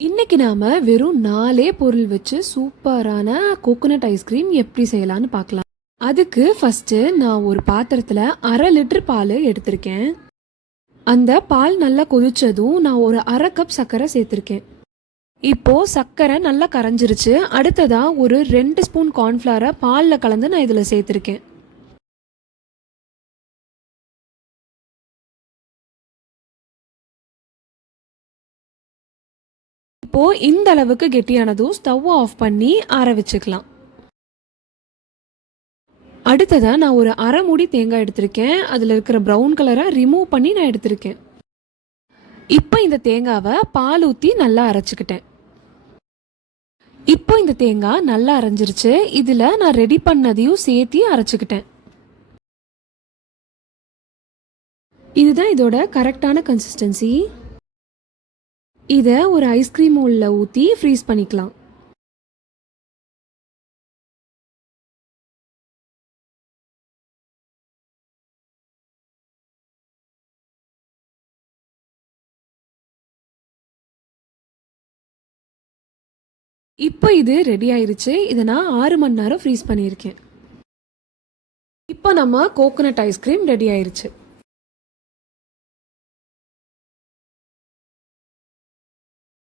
இன்னைக்கு நாம வெறும் நாலே பொருள் வச்சு சூப்பரான கோகோனட் ஐஸ்கிரீம் எப்படி செய்யலாம்னு பார்க்கலாம். அதுக்கு ஃபர்ஸ்ட் நான் ஒரு பாத்திரத்துல அரை லிட்டர் பால் எடுத்திருக்கேன். அந்த பால் நல்லா கொதிச்சதும் நான் ஒரு அரை கப் சர்க்கரை சேர்த்துருக்கேன். இப்போ சர்க்கரை நல்லா கரைஞ்சிருச்சு. அடுத்ததா ஒரு ரெண்டு ஸ்பூன் கார்ன்ஃப்ளவரை பாலில் கலந்து நான் இதில் சேர்த்துருக்கேன். இப்போ இந்த அளவுக்கு கெட்டியானதும் ஸ்டவ் ஆஃப் பண்ணி ஆற வச்சுக்கலாம் அடுத்ததாக நான் ஒரு அரை மூடி தேங்காய் எடுத்திருக்கேன். அதில் இருக்கிற ப்ரௌன் கலரை ரிமூவ் பண்ணி நான் எடுத்திருக்கேன். இப்போ இந்த தேங்காவை பால் ஊற்றி நல்லா அரைச்சிக்கிட்டேன். இப்போ இந்த தேங்காய் நல்லா அரைஞ்சிருச்சு. இதில் நான் ரெடி பண்ணதையும் சேர்த்தி அரைச்சிக்கிட்டேன். இதுதான் இதோட கரெக்டான கன்சிஸ்டன்சி இதை ஒரு ஐஸ்கிரீம் மோல்ல ஊற்றி ஃப்ரீஸ் பண்ணிக்கலாம். இப்போ இது ரெடி ஆயிருச்சு. இதை நான் ஆறு மணி நேரம் ஃப்ரீஸ் பண்ணியிருக்கேன். இப்போ நம்ம கோகோனட் ஐஸ்கிரீம் ரெடி ஆயிருச்சு.